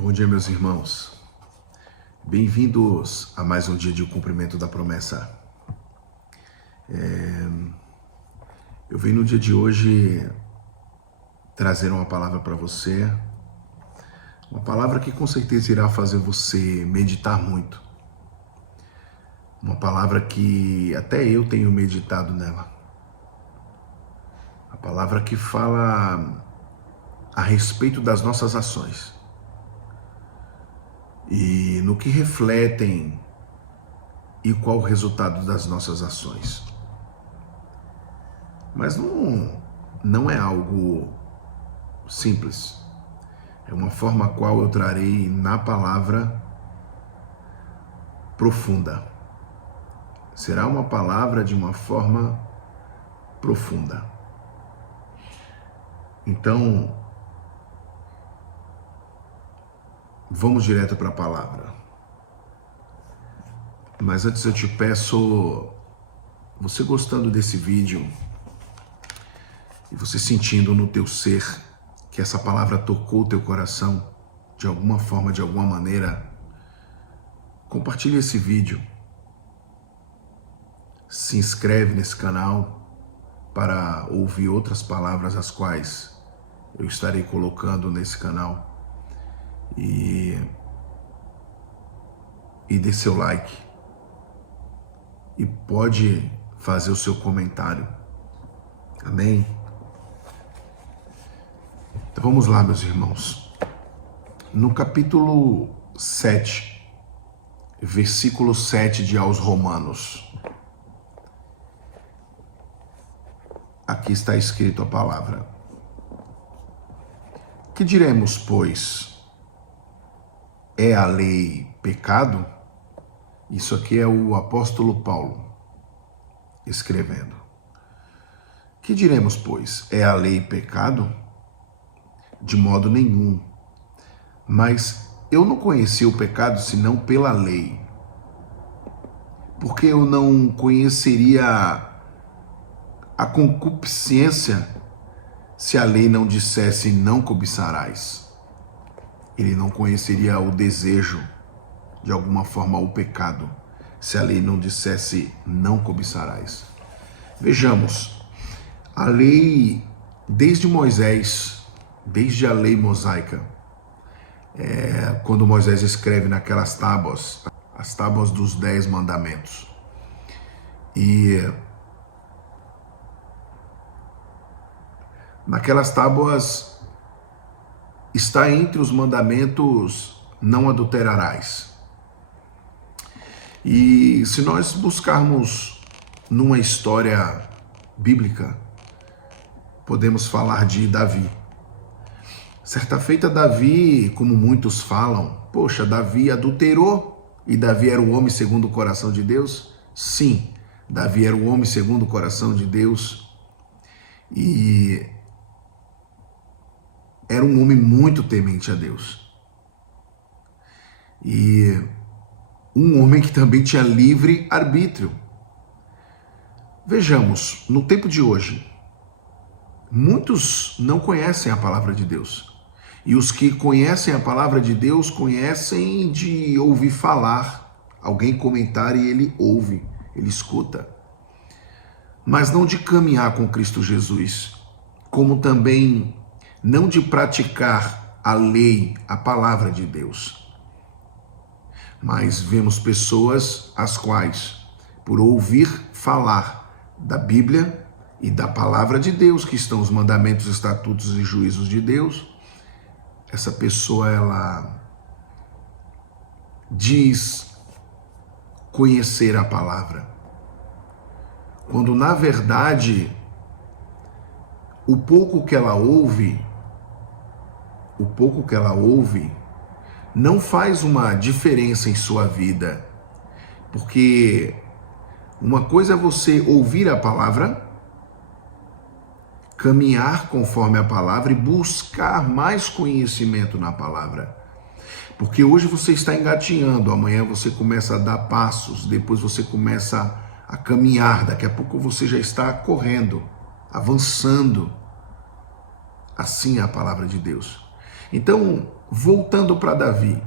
Bom dia, meus irmãos. Bem-vindos a mais um dia de cumprimento da promessa. Eu venho no dia de hoje trazer uma palavra para você, uma palavra que com certeza irá fazer você meditar muito, uma palavra que até eu tenho meditado nela, a palavra que fala a respeito das nossas ações e no que refletem e qual o resultado das nossas ações. Mas não é algo simples. É uma forma a qual eu trarei na palavra profunda. Será uma palavra de uma forma profunda. Então, vamos direto para a palavra. Mas antes eu te peço, você gostando desse vídeo e você sentindo no teu ser que essa palavra tocou o teu coração de alguma forma, de alguma maneira, compartilhe esse vídeo. Se inscreve nesse canal para ouvir outras palavras as quais eu estarei colocando nesse canal. E dê seu like. E pode fazer o seu comentário. Amém? Então vamos lá, meus irmãos. No capítulo 7, versículo 7 de aos Romanos, aqui está escrito a palavra. Que diremos, pois? É a lei pecado? Isso aqui é o apóstolo Paulo escrevendo. Que diremos, pois? É a lei pecado? De modo nenhum. Mas eu não conheci o pecado senão pela lei. Porque eu não conheceria a concupiscência se a lei não dissesse não cobiçarás. Ele não conheceria o desejo, de alguma forma o pecado, se a lei não dissesse não cobiçarás. Vejamos, a lei desde Moisés, desde a lei mosaica, quando Moisés escreve naquelas tábuas, as tábuas dos 10 mandamentos, e naquelas tábuas está entre os mandamentos não adulterarás. E se nós buscarmos numa história bíblica, podemos falar de Davi. Certa feita, Davi, como muitos falam, poxa, Davi adulterou e Davi era o homem segundo o coração de Deus? Sim, Davi era o homem segundo o coração de Deus e era um homem muito temente a Deus. E um homem que também tinha livre arbítrio. Vejamos, no tempo de hoje, muitos não conhecem a palavra de Deus. E os que conhecem a palavra de Deus conhecem de ouvir falar, alguém comentar e ele ouve, ele escuta. Mas não de caminhar com Cristo Jesus, como também não de praticar a lei, a palavra de Deus. Mas vemos pessoas as quais, por ouvir falar da Bíblia e da palavra de Deus, que estão os mandamentos, estatutos e juízos de Deus, essa pessoa, ela diz conhecer a palavra, quando na verdade o pouco que ela ouve não faz uma diferença em sua vida, porque uma coisa é você ouvir a palavra, caminhar conforme a palavra e buscar mais conhecimento na palavra. Porque hoje você está engatinhando, amanhã você começa a dar passos, depois você começa a caminhar, daqui a pouco você já está correndo, avançando. Assim é a palavra de Deus. Então, voltando para Davi,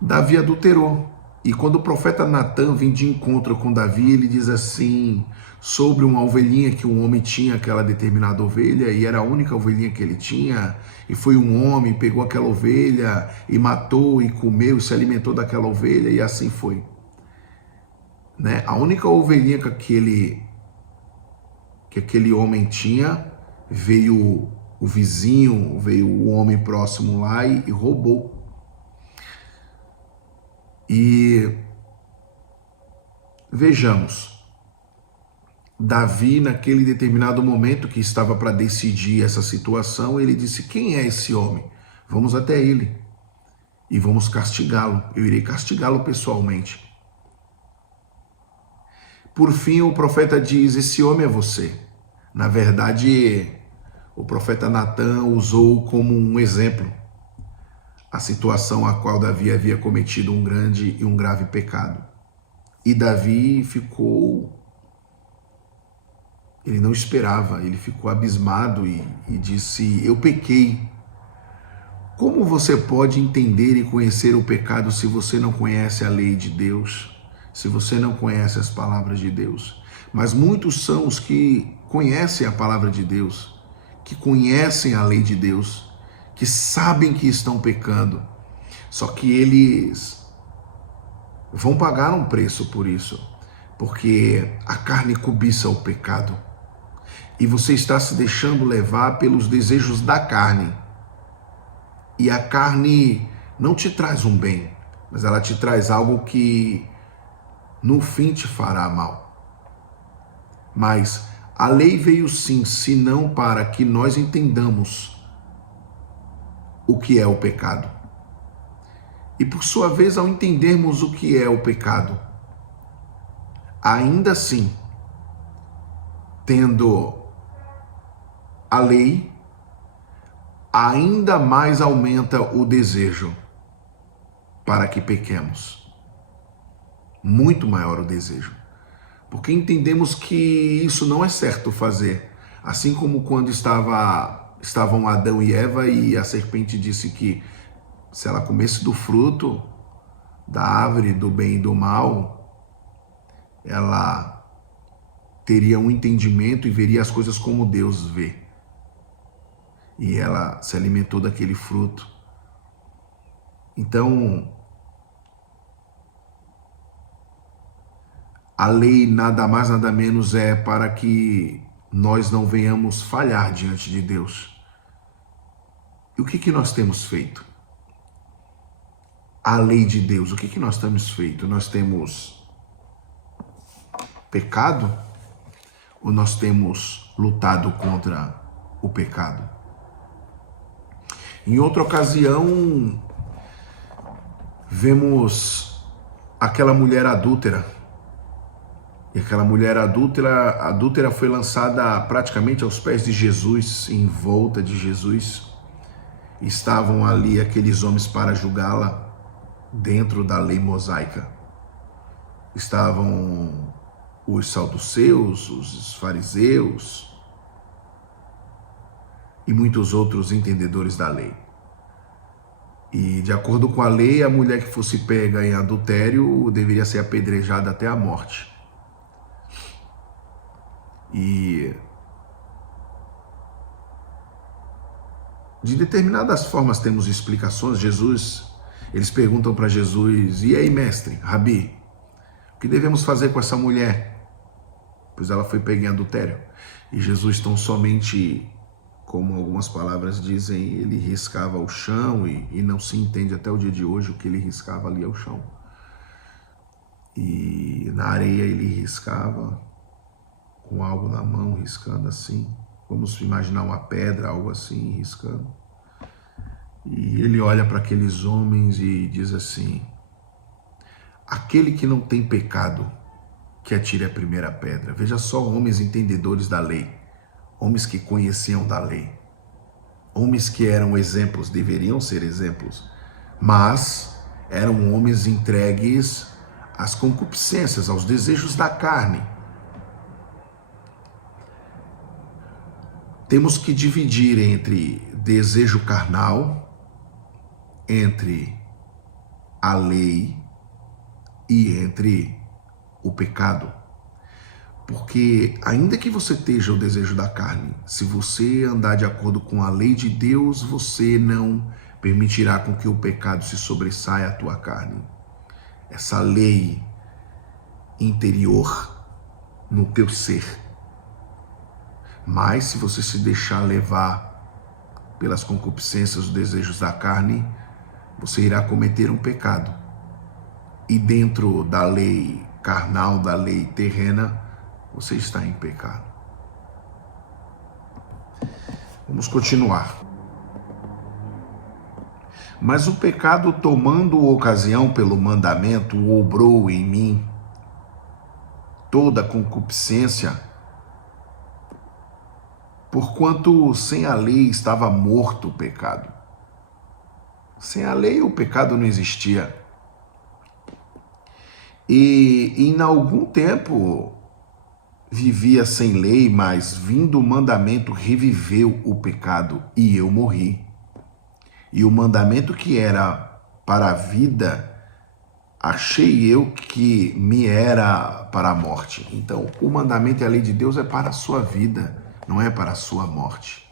Davi adulterou. E quando o profeta Natan vem de encontro com Davi, ele diz assim, sobre uma ovelhinha que um homem tinha, aquela determinada ovelha, e era a única ovelhinha que ele tinha, e foi um homem, pegou aquela ovelha, e matou, e comeu, e se alimentou daquela ovelha, e assim foi. Né? A única ovelhinha que aquele homem tinha, veio o vizinho, veio o homem próximo lá e roubou. E vejamos, Davi, naquele determinado momento que estava para decidir essa situação, ele disse: quem é esse homem? Vamos até ele e vamos castigá-lo. Eu irei castigá-lo pessoalmente. Por fim, o profeta diz: esse homem é você. Na verdade, o profeta Natan usou como um exemplo a situação a qual Davi havia cometido um grande e um grave pecado. E Davi ele não esperava, ele ficou abismado e disse: eu pequei. Como você pode entender e conhecer o pecado se você não conhece a lei de Deus, se você não conhece as palavras de Deus? Mas muitos são os que conhecem a palavra de Deus, que conhecem a lei de Deus, que sabem que estão pecando, só que eles vão pagar um preço por isso, porque a carne cobiça o pecado, e você está se deixando levar pelos desejos da carne, e a carne não te traz um bem, mas ela te traz algo que no fim te fará mal. Mas a lei veio sim, senão para que nós entendamos o que é o pecado. E por sua vez, ao entendermos o que é o pecado, ainda assim, tendo a lei, ainda mais aumenta o desejo para que pequemos. Muito maior o desejo. Porque entendemos que isso não é certo fazer. Assim como quando estavam Adão e Eva e a serpente disse que se ela comesse do fruto da árvore do bem e do mal, ela teria um entendimento e veria as coisas como Deus vê. E ela se alimentou daquele fruto. Então, a lei nada mais nada menos é para que nós não venhamos falhar diante de Deus. E o que nós temos feito? A lei de Deus, o que nós temos feito? Nós temos pecado ou nós temos lutado contra o pecado? Em outra ocasião, vemos aquela mulher adúltera. E aquela mulher adúltera foi lançada praticamente aos pés de Jesus, em volta de Jesus. Estavam ali aqueles homens para julgá-la dentro da lei mosaica. Estavam os saduceus, os fariseus e muitos outros entendedores da lei. E de acordo com a lei, a mulher que fosse pega em adultério deveria ser apedrejada até a morte. E de determinadas formas temos explicações. Eles perguntam para Jesus: e aí, mestre, Rabi, o que devemos fazer com essa mulher? Pois ela foi pega em adultério. E Jesus tão somente, como algumas palavras dizem, ele riscava o chão e não se entende até o dia de hoje o que ele riscava ali ao chão. E na areia ele riscava com algo na mão, riscando assim. Vamos imaginar uma pedra, algo assim, riscando. E ele olha para aqueles homens e diz assim: aquele que não tem pecado, que atire a primeira pedra. Veja só, homens entendedores da lei, homens que conheciam da lei, homens que eram exemplos, deveriam ser exemplos, mas eram homens entregues às concupiscências, aos desejos da carne. Temos que dividir entre desejo carnal entre a lei e entre o pecado. Porque ainda que você esteja o desejo da carne, se você andar de acordo com a lei de Deus, você não permitirá com que o pecado se sobressaia à tua carne. Essa lei interior no teu ser. Mas se você se deixar levar pelas concupiscências, os desejos da carne, você irá cometer um pecado. E dentro da lei carnal, da lei terrena, você está em pecado. Vamos continuar. Mas o pecado, tomando ocasião pelo mandamento, obrou em mim toda concupiscência, porquanto sem a lei estava morto o pecado. Sem a lei o pecado não existia. E em algum tempo vivia sem lei, mas vindo o mandamento reviveu o pecado e eu morri. E o mandamento que era para a vida, achei eu que me era para a morte. Então, o mandamento e a lei de Deus é para a sua vida, não é para a sua morte.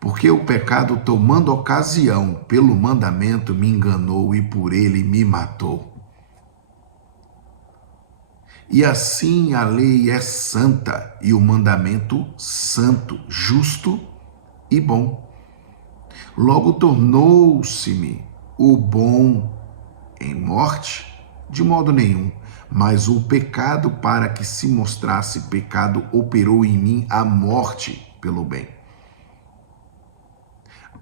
Porque o pecado, tomando ocasião pelo mandamento, me enganou e por ele me matou. E assim a lei é santa e o mandamento santo, justo e bom. Logo tornou-se-me o bom em morte? De modo nenhum. Mas o pecado, para que se mostrasse pecado, operou em mim a morte pelo bem.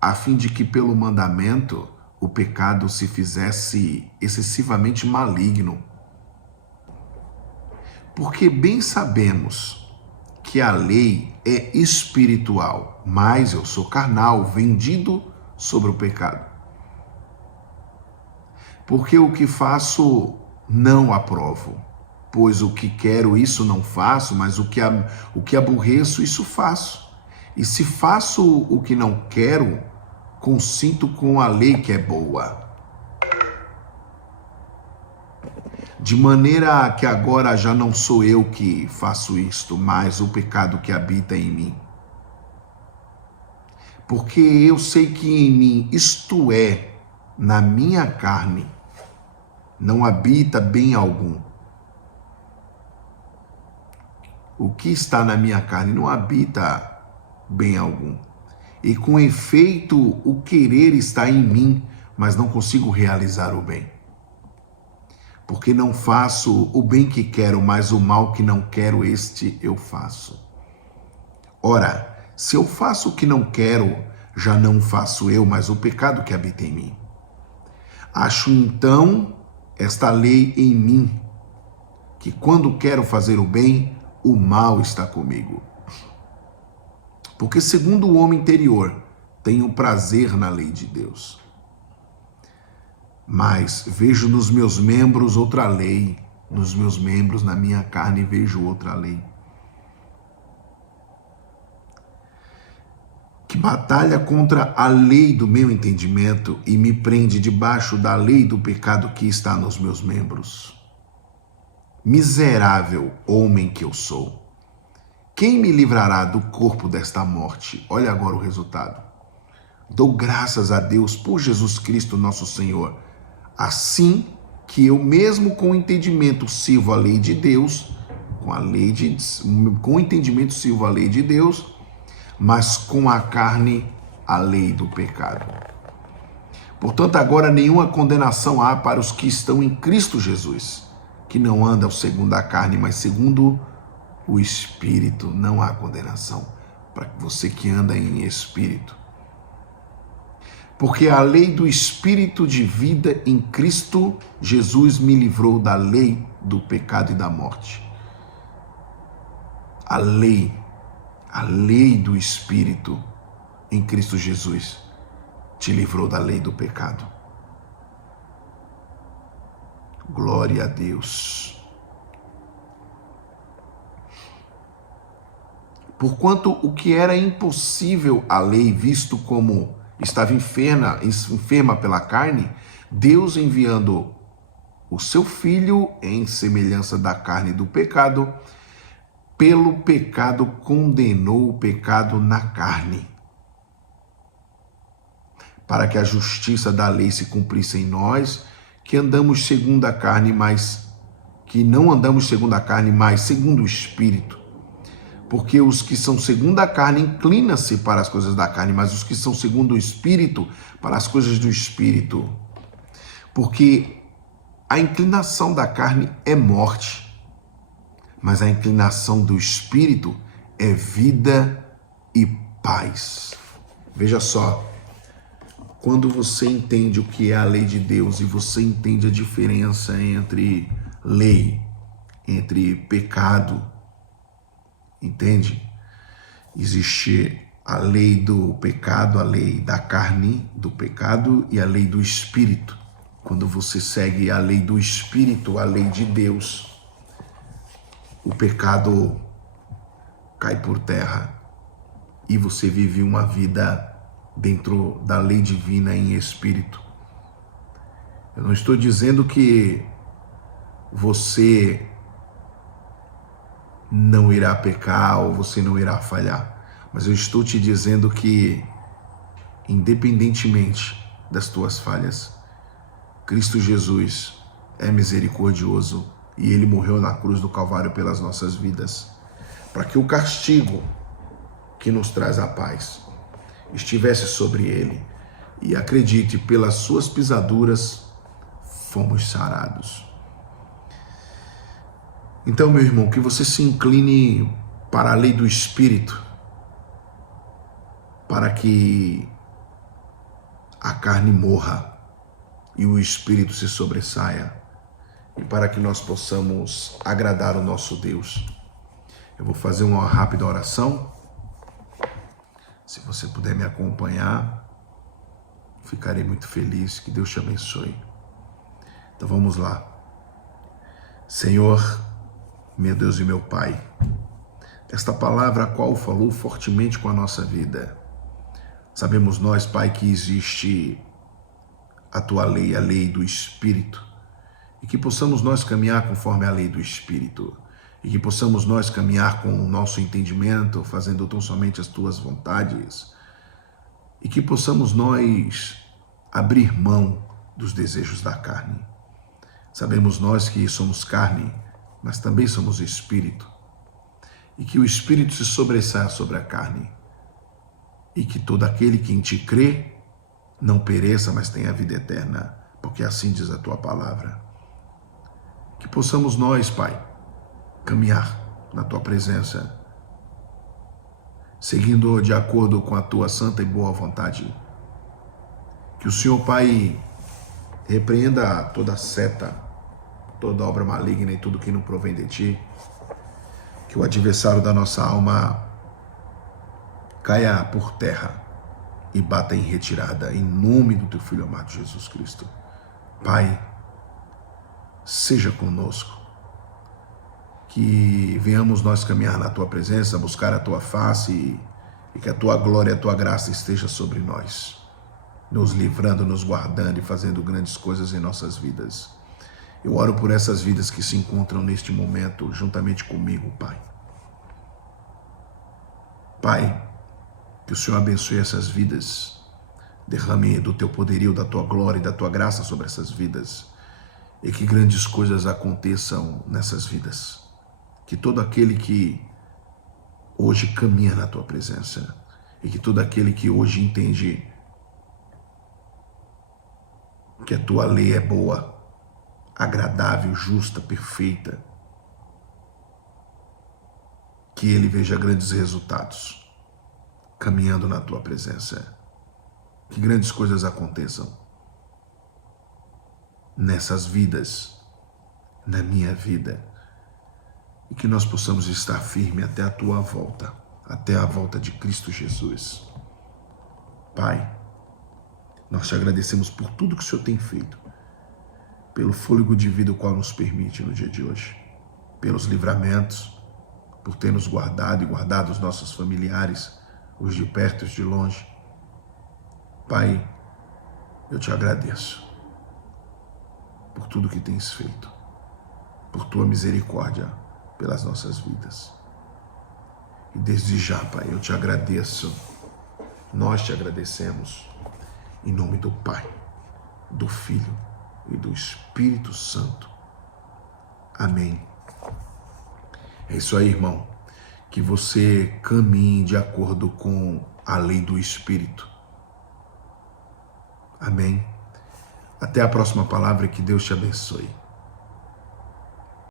A fim de que pelo mandamento o pecado se fizesse excessivamente maligno. Porque bem sabemos que a lei é espiritual, mas eu sou carnal, vendido sobre o pecado. Porque o que faço não aprovo, pois o que quero isso não faço, mas o que aborreço isso faço. E se faço o que não quero, consinto com a lei que é boa. De maneira que agora já não sou eu que faço isto, mas o pecado que habita em mim. Porque eu sei que em mim, isto é, na minha carne, não habita bem algum. O que está na minha carne não habita bem algum. E com efeito, o querer está em mim, mas não consigo realizar o bem. Porque não faço o bem que quero, mas o mal que não quero, este eu faço. Ora, se eu faço o que não quero, já não faço eu, mas o pecado que habita em mim. Acho então esta lei em mim, que quando quero fazer o bem, o mal está comigo. Porque segundo o homem interior, tenho prazer na lei de Deus. Mas vejo nos meus membros outra lei, nos meus membros, na minha carne, vejo outra lei. Que batalha contra a lei do meu entendimento e me prende debaixo da lei do pecado que está nos meus membros. Miserável homem que eu sou! Quem me livrará do corpo desta morte? Olha agora o resultado. Dou graças a Deus por Jesus Cristo, nosso Senhor. Assim que eu mesmo com entendimento sirvo a lei de Deus, com entendimento sirvo a lei de Deus, mas com a carne a lei do pecado. Portanto, agora nenhuma condenação há para os que estão em Cristo Jesus, que não andam segundo a carne, mas segundo o Espírito. Não há condenação para você que anda em Espírito. Porque a lei do Espírito de vida em Cristo Jesus me livrou da lei do pecado e da morte. A lei do Espírito em Cristo Jesus te livrou da lei do pecado. Glória a Deus. Porquanto o que era impossível à lei, visto como estava enferma pela carne, Deus enviando o seu Filho em semelhança da carne do pecado, pelo pecado condenou o pecado na carne, para que a justiça da lei se cumprisse em nós, que andamos segundo a carne, mas que não andamos segundo a carne, mas segundo o Espírito. Porque os que são segundo a carne inclinam-se para as coisas da carne, mas os que são segundo o Espírito, para as coisas do Espírito. Porque a inclinação da carne é morte, mas a inclinação do Espírito é vida e paz. Veja só, quando você entende o que é a lei de Deus e você entende a diferença entre lei, entre pecado, entende? Existe a lei do pecado, a lei da carne do pecado e a lei do Espírito. Quando você segue a lei do Espírito, a lei de Deus, o pecado cai por terra e você vive uma vida dentro da lei divina em espírito. Eu não estou dizendo que você não irá pecar ou você não irá falhar, mas eu estou te dizendo que, independentemente das tuas falhas, Cristo Jesus é misericordioso e Ele morreu na cruz do Calvário pelas nossas vidas, para que o castigo que nos traz a paz estivesse sobre Ele. E acredite, pelas suas pisaduras fomos sarados. Então, meu irmão, que você se incline para a lei do Espírito, para que a carne morra e o Espírito se sobressaia, e para que nós possamos agradar o nosso Deus. Eu vou fazer uma rápida oração. Se você puder me acompanhar, ficarei muito feliz. Que Deus te abençoe. Então vamos lá. Senhor, meu Deus e meu Pai, esta palavra a qual falou fortemente com a nossa vida. Sabemos nós, Pai, que existe a Tua lei, a lei do Espírito, e que possamos nós caminhar conforme a lei do Espírito, e que possamos nós caminhar com o nosso entendimento, fazendo tão somente as Tuas vontades, e que possamos nós abrir mão dos desejos da carne. Sabemos nós que somos carne, mas também somos Espírito, e que o Espírito se sobressaia sobre a carne, e que todo aquele que em Ti crê não pereça, mas tenha a vida eterna, porque assim diz a Tua palavra. Que possamos nós, Pai, caminhar na Tua presença, seguindo de acordo com a Tua santa e boa vontade. Que o Senhor, Pai, repreenda toda seta, toda obra maligna e tudo que não provém de Ti. Que o adversário da nossa alma caia por terra e bata em retirada, em nome do Teu Filho amado Jesus Cristo. Pai, seja conosco, que venhamos nós caminhar na Tua presença, buscar a Tua face e que a Tua glória e a Tua graça esteja sobre nós, nos livrando, nos guardando e fazendo grandes coisas em nossas vidas. Eu oro por essas vidas que se encontram neste momento juntamente comigo, Pai. Pai, que o Senhor abençoe essas vidas, derrame do Teu poderio, da Tua glória e da Tua graça sobre essas vidas, e que grandes coisas aconteçam nessas vidas. Que todo aquele que hoje caminha na Tua presença, e que todo aquele que hoje entende que a Tua lei é boa, agradável, justa, perfeita, que ele veja grandes resultados caminhando na Tua presença. Que grandes coisas aconteçam nessas vidas, na minha vida, e que nós possamos estar firmes até a Tua volta, até a volta de Cristo Jesus. Pai, nós Te agradecemos por tudo que o Senhor tem feito, pelo fôlego de vida o qual nos permite no dia de hoje, pelos livramentos, por ter nos guardado e guardado os nossos familiares, os de perto e os de longe. Pai, eu te agradeço por tudo que tens feito, por tua misericórdia pelas nossas vidas. E desde já, Pai, eu te agradeço, nós te agradecemos, em nome do Pai, do Filho e do Espírito Santo. Amém. É isso aí, irmão. Que você caminhe de acordo com a lei do Espírito. Amém. Até a próxima palavra e que Deus te abençoe.